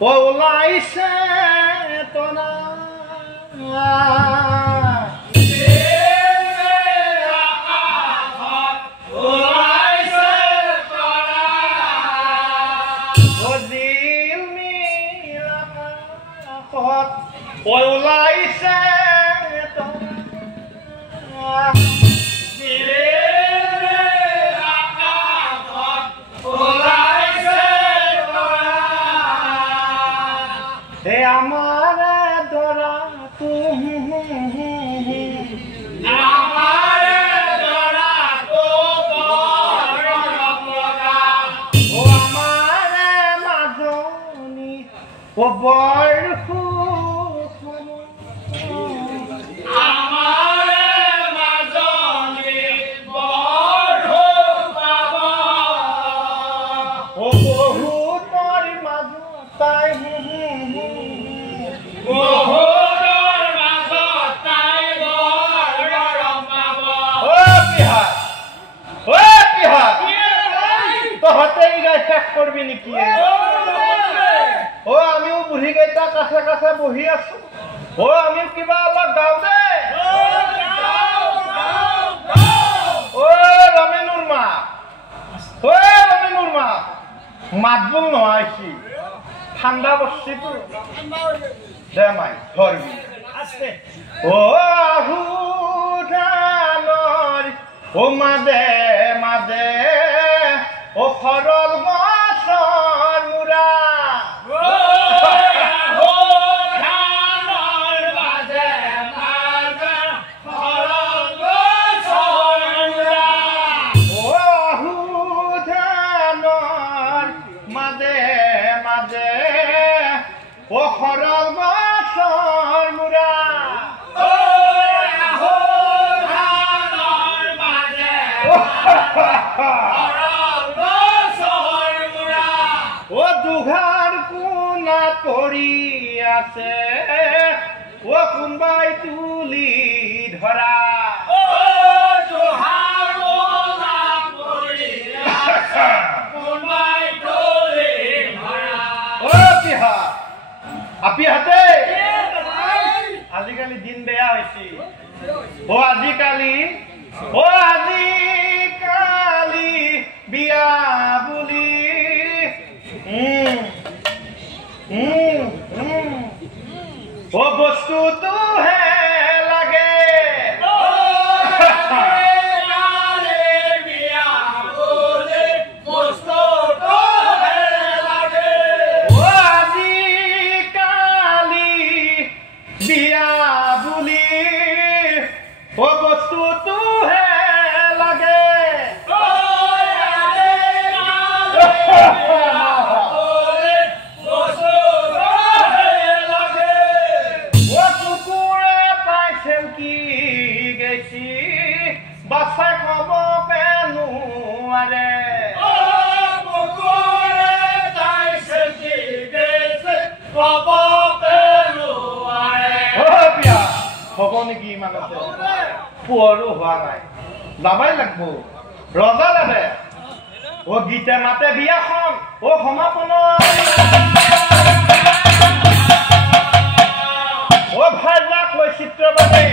ওলাইছে তনা ওলাইছে আমার দরা তুমি আমার দরা তো ও আমার মাজনী ও বড় আমার মাজনী বড় ও বহু তোর মাজ তাই করবি নাকি ও আমিও বুঢ়ী কেইটা কাছে কাছে বহি আছো ও আমিও কিবা অলপ গাও দে ও ৰমেনুৰ মা মাত বোল নহয়ছি ঠাণ্ডা বস্তিটো দে মাই ধৰবি ও আহু ধানৰ ও মাজে মাজে ও সৰল গছৰ মূৰা ও সৰল গছৰ মূৰা ও দুঘাৰ কোনা পৰি আছে ও কোনবাই তুলি ধৰা আপিহাতে আজিকালি দিন বেয়া হৈছে আজিকালি বিয়া বুলি বস্তুটো হে লাগে বিয়া বুলি ও বস্তুটো হে লাগে ও কুকুৰে পাইছে কি গেছি বাচাই কব পেনুৱাৰে হব নেকি ইমানতে পোহৰো হোৱা নাই যাবাই লাগব ৰজা লাগে ও গীতে মাতে বিয়াখন ও সমাপন ও ভাইজাক লৈ চিত্ৰপতি